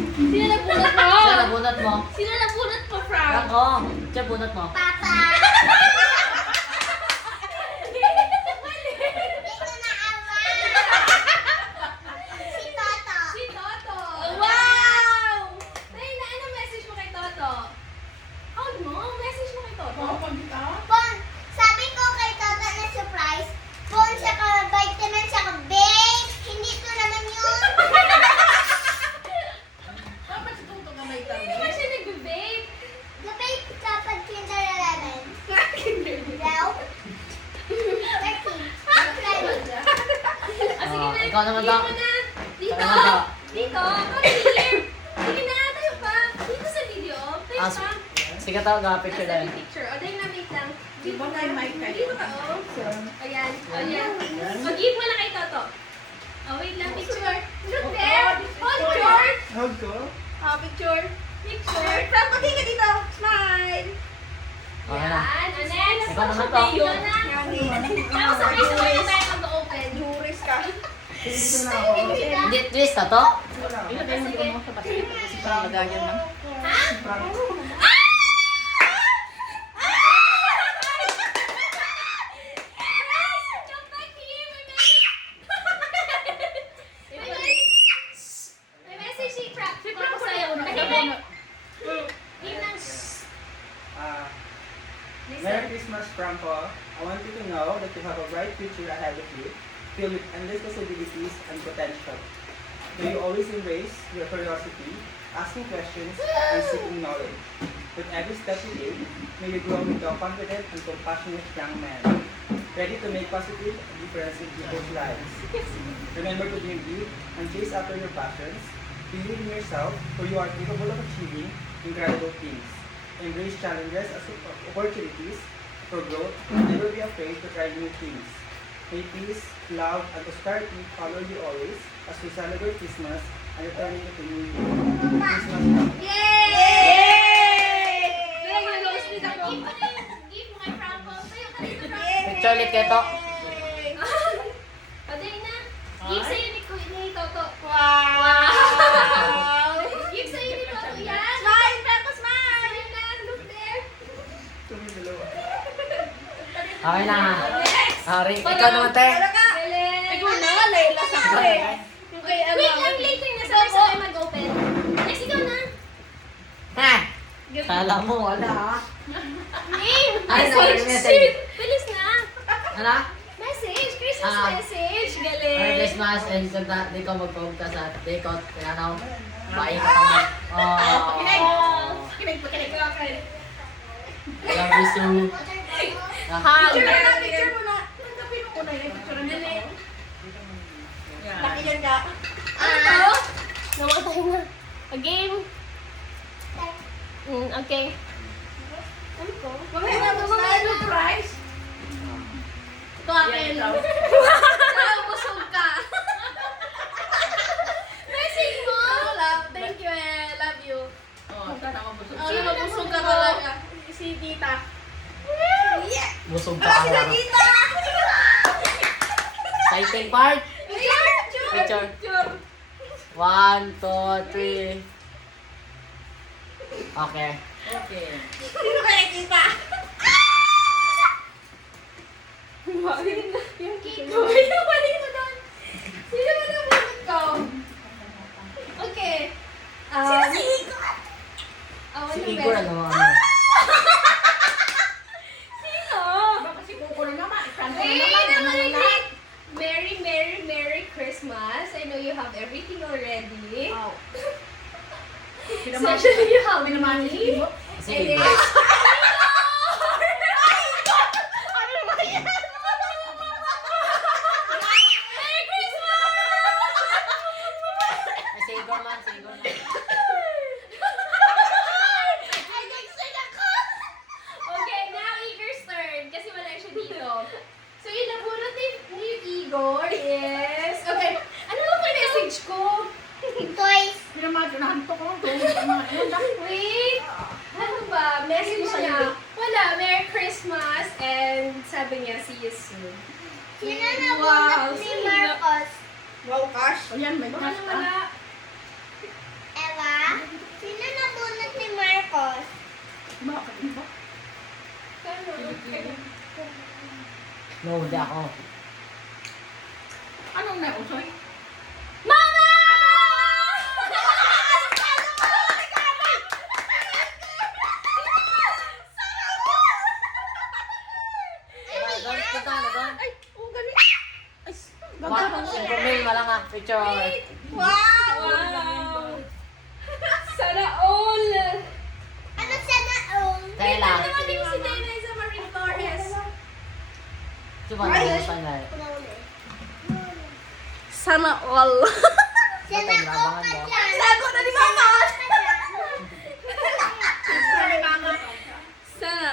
Sino nabunot mo? Sino nabunot mo? Sino nabunot mo, Frank? Ako. Sino bunot mo? Papa! Si Toto. Si Toto. Wow! Dahil ano message mo kay Toto? Out mo? Message mo kay Toto? Bon, sabi ko kay Toto na surprise, Bon, saka vitamin, saka babe. Hindi ko naman yun. Hindi ba siya nag-vape? Nag-babe dapat Kinder 11. Daw? 13. Sige na. Ikaw naman Dito daw. na. Dito. Ikaw naman daw. Dito. Come here. Sige na. Tayo pa. Dito sa video. Tayo Ah, pa. sige tao, picture Asa na. yung picture. O, dahil na-make lang. Dito Di ba ka. may mic kayo? Dito ka, oh. Ayan. Ayan. O, give mo na kay Toto. Oh, wait lang. Picture. Look there. Hold George. Hold ko? Oh, picture. Picture. Frank, pati ka dito. Smile. Okay na. Yan. O, next. Ikaw naman to. Ikaw na. Tapos sabay-sabay na tayo mag-open. Juris ka. Dito na ako. Hindi, twist na to? Ilagay mo dito mo sa basket kasi parang lagayan lang. Ha? Merry Christmas, Franco. I want you to know that you have a bright future ahead of you, filled with endless possibilities and potential. May you always embrace your curiosity, asking questions, and seeking knowledge. With every step you take, may you grow into a confident and compassionate young man, ready to make positive difference in people's lives. Remember to dream big and chase after your passions. Believe in yourself, for you are capable of achieving incredible things. Embrace challenges as opportunities for growth and never be afraid to try new things. May peace, love, and prosperity follow you always as we celebrate Christmas and return into New Year. Christmas time. Yay! Give mo na yung gift mo kay Franco. Tayo ka dito, Franco. Picture ulit kayo to. O, dahil na. Give sa'yo ni Toto. Wow! Give sa'yo ni Toto yan. Smile, Franco, smile. Smile na. Look there. Tuming dalawa. Okay na. Next. Sorry, ikaw naman te. Galing. Ikaw na, Layla sa akin. Yung kay ano. Wait lang, later na. Sabay-sabay mag-open. Next, ikaw na. Ha? Kala mo, wala. Name. Ay, Message. message. Bilis na. Ano? Message. Christmas Ah. message. Merry Galing. Christmas and sa di ko mag-pump ka sa tikot. Pinanaw. Bahay ka pa mo. Oh. Kinig pa, kinig. Love you so. Ah. Picture mo na, picture mo na. Tanggapin mo ko na yung picture nila. Laki yan ka. Ano? Namatay na. A game. Okay. Ano ko? Mamaya na mo sa surprise. Ito akin. Busog ka. Message mo. Thank you eh. Love you. Sino mabusog ka talaga? Si Tita. Busog ka Ah, si araw. Tita! Exciting part. Picture. Picture. 1, 2, 3. Okay. Sino kaya Tita? Yung Kiko. Yung mali mo doon. Sino mo nabunod ko? Okay. Sino si Igor? Awan Si na Igor best. ano? Sino? Baka si Coco na naman. Franco na Wait, naman. Ano naman na? Merry, Merry, Merry Christmas. I know you have everything already. Wow. Especially you have Pinamahal si me. Igor. Si And Igor. then- Ano naman yan? Merry Christmas! Ay, si Igor man, si Igor man. Ay, nag-sing ako! Okay, now Igor's turn. Kasi wala siya dito. So, yung nabunot ni Igor is... Okay, ano ba yung message ko? Toys. Pinamahal ko ko. Wait! Ano ba? Message niya. Wala, Merry Christmas and sabi niya, see you soon. Sino Wow, nabunot ni sino? Marcos? Wow, Cash. O yan, may Baka cash na ka. wala. Eva. No, hindi ako. Anong nausoy? Mama! Doon, punta na doon. Ay, ang galing. Ay, Pumili mo lang ah. Picture. wow! Wow! Sana all! Ano sana ang? Tela. Ito naman yung si Teresa Marie Torres. Coba nalimutan na. Sana all. Sana all ka dyan. Lago na ni Mama! Sorry, mama. Sana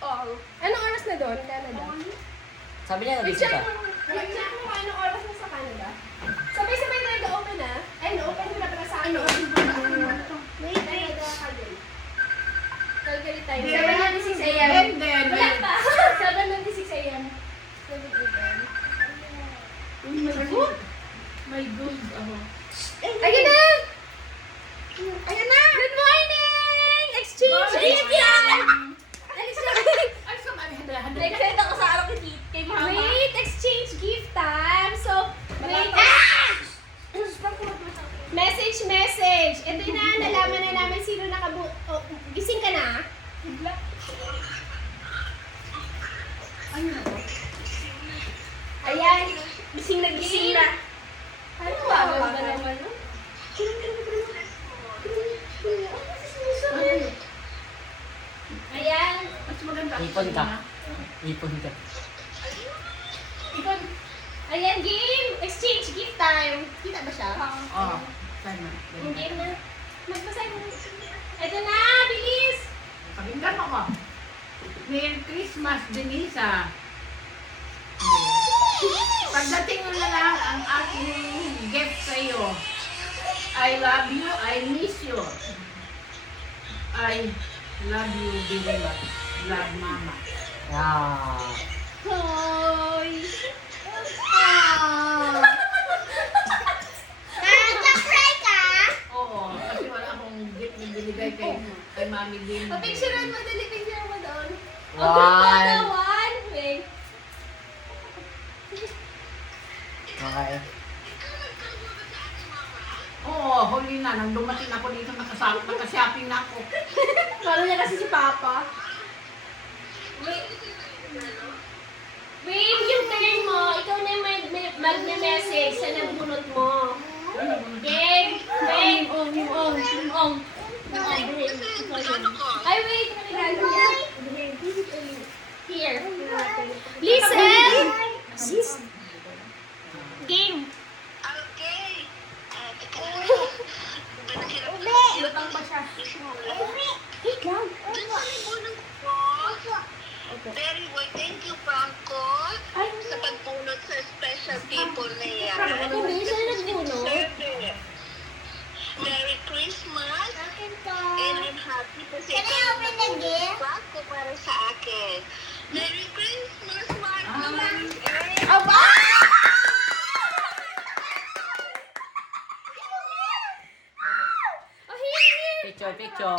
all. Anong oras na doon? Canada? Sabi niya Wait, nandito check ka. mo. Wait, check mo kung anong oras na sa Canada. Sabay-sabay tayo ga-open na. Ay, no-open mo na pala sa akin. Wait, talaga ka din. Calgary time. 7:96 a.m. And then, Wala pa. 7:96 a.m. 7 a.m. my good. Ayun na! Ayun na! Good morning! Exchange gift time! Ay, sumali. Handa. Excited ako sa araw kay Mama. Wait! Exchange gift time! So, wait. Message! Ito na, nalaman na namin sino oh, gising ka na? Ayan! Gising na. Ano ba? Ba naman? Ayan! Mas maganda. Ipon ka. Ipon ka. Ikon. Ayan, game! Exchange gift time! Kita ba siya? Oh, sana. Hindi na. Magbasa mo. Ito na! Bilis! Pakinggan mo ko. Merry Christmas, Denisa. Pagdating mo na lang ang aking gift sa iyo. I love you, I miss you. I love you, very much. Love, Mama. Yeah. Hoy! Nagpa-cry ka? Oo, kasi wala akong gift na binigay kay Mami din. Picturean mo, dali picture mo doon. One. One! Wait. Okay. Oo, huli na. Nang dumating ako dito, nakashopping na ako. Follow niya kasi si Papa. Wait. Wait, yung turn mo. Ikaw na yung mag-message sa nabunot mo. Game! Wait! Ay, wait! Here. Listen! Game! Lutang pa siya. Wait lang. Very well, thank you, Franco, Ay, sa pagpunot sa special people na yan. hindi siya nagbunot. Siyempre, Merry Christmas, and I'm happy kasi Can I open the gift? Franco para sa akin. Merry Christmas, Marco! Aba! Oh, here! Picture, picture.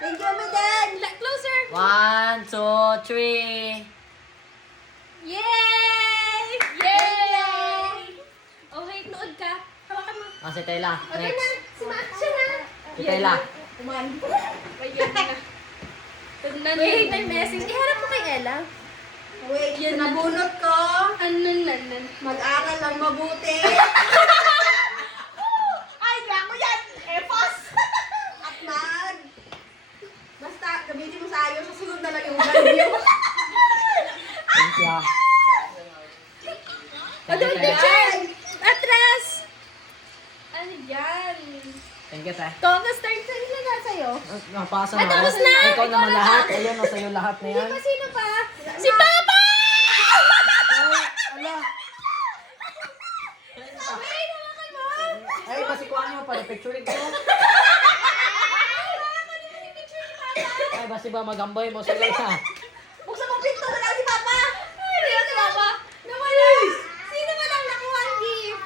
Thank you, Madam. Closer. 1, 2, 3. Yay! Yay! Oh, wait, nood ka. Hawakan mo. Ah, si Tela. Okay na. Next. Si siya na. Si Tela. Wait, may message. Iharap mo kay Ella. Wait, yan nabunot ko. Ano na? Mag-aral lang mabuti. Ay, kaya ko yan. Epos. At basta, gamitin mo sa ayos. Susunod na lang yung value. Thank you. Thank you, Tay. Atras! Ano yan? Thank you, Tay. Toga start sa nila na sa'yo. Napasa Ay, na. tapos na! Ikaw Ikaw naman na lahat. ba? Ayun, sa'yo lahat na yan. Sino pa? Sino pa? Si Papa! Ala. Wait, hawakan mo! Ay, pasikuan niyo para picturing ko. Ay, basi ba magambay mo sa na? Buksan mo pinto, wala si Papa. Ano yun si Papa? Nawala! Sino ba lang nakuha ang gift?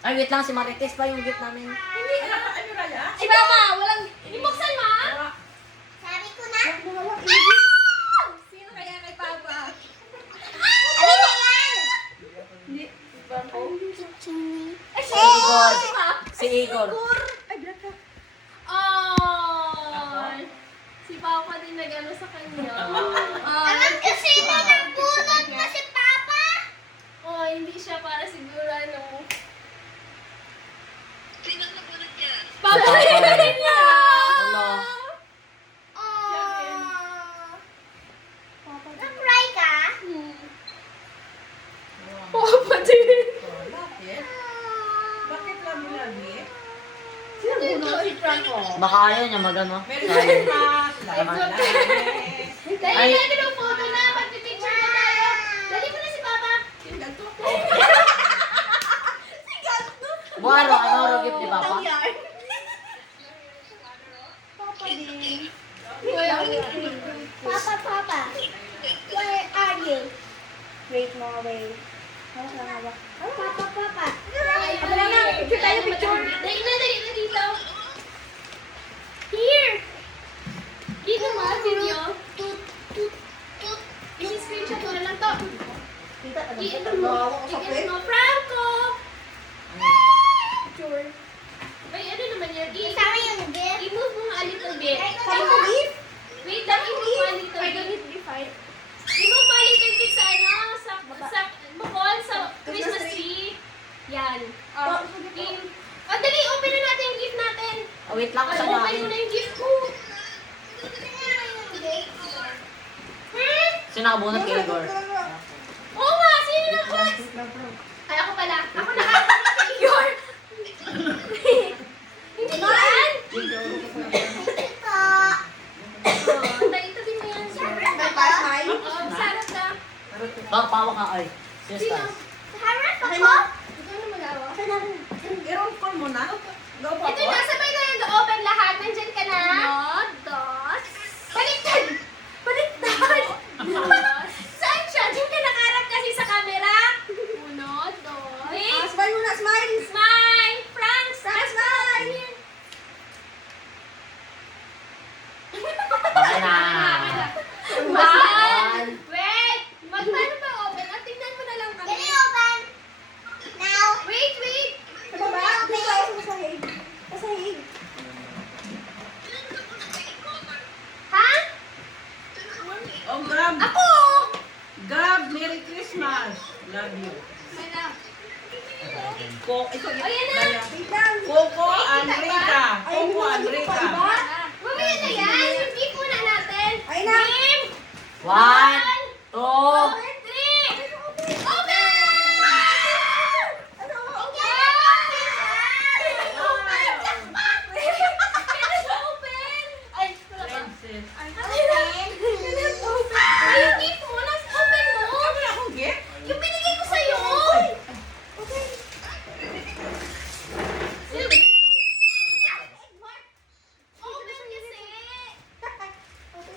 Ay, wait lang. Si Marites pa yung gift namin. Hindi, Ano raya? Si Papa, walang... Ibuksan mo? Sabi ko na. Sino kaya kay Papa? Ano na yan? Si Igor. Si Igor. Oh, si Papa din nag-ano sa kanya. Alam kasi na nabunod na si Papa. Oh, hindi siya para siguro ano. Sino ang nabunod niya? Papa Papa rin rin. niya! Hello. Na-cry ka? Papa din. Bakit? Bakit labi-labi? Sino bunod si Franco? Baka ayaw niya magano. Merry Christmas! Labi-labi! Dali Ay. natin ang photo na. Magpipicture na tayo. Dali mo na si Papa. Buwaro, ano ro gift ni Papa? Papa din. Wala. Papa. Where are you? Wait mo, wait. Papa. Dali na. Picture tayo, picture. Dali na dito. Here. Dito mo, video. I-screenshot mo na lang to. I-ano mo, Franco. Picture. May ano naman yan. Kasama yung gift. I-move mo nga a little bit. Kasama gift? Wait lang, i-move mo a little bit. I-move mo a little bit sa ano, sa bukol, sa Christmas tree. Yan. Dali, open na natin yung gift natin. Oh, wait lang kasi Open mo namin. na yung gift ko. Sino nakabunot kay Igor? Oo nga, sino na ko? Ay, ako pala. Ako na Igor. Hindi ko yan. Tayo-tabi mo yan. Sarap na. Pawa ka ay. Sino? Sisters. Harap ako. Ikaw na magawa. I-roll call mo na. Go, Papa. Ito na, sabay na yung open lahat. Nandyan ka na. Dos. Baliktad! Baliktad! Saan siya? Diyan ka nakaharap kasi sa camera. Uno, dos. Wait. Smile muna, smile! Smile! Frank! Smile! Okay na. One! Wait! Paano ba open? At tingnan mo na lang kami. Dali, open. Now. Wait, wait! Sa baba? Dito tayo sa sahig. Sa sahig. Ha? Oh, Gab! Ako! Gab, Merry Christmas! Love you. Ito, O, yan na. Wait lang. Coco Enrica. Coco Enrica. Mamaya na yan. Yung gift muna natin. Ay na. Game! 1, 2, 3! Open! Ano? Princess. Yung gift mo, open mo! Wala akong gift. Yung binigay ko sa'yo! Sino binigay ko? Open kasi!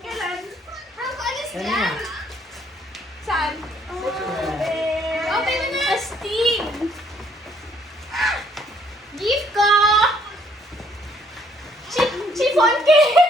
Kailan? How ko alis Yan yan? na. Saan? Open mo na! Astig! Gift ko! Chiffon cake!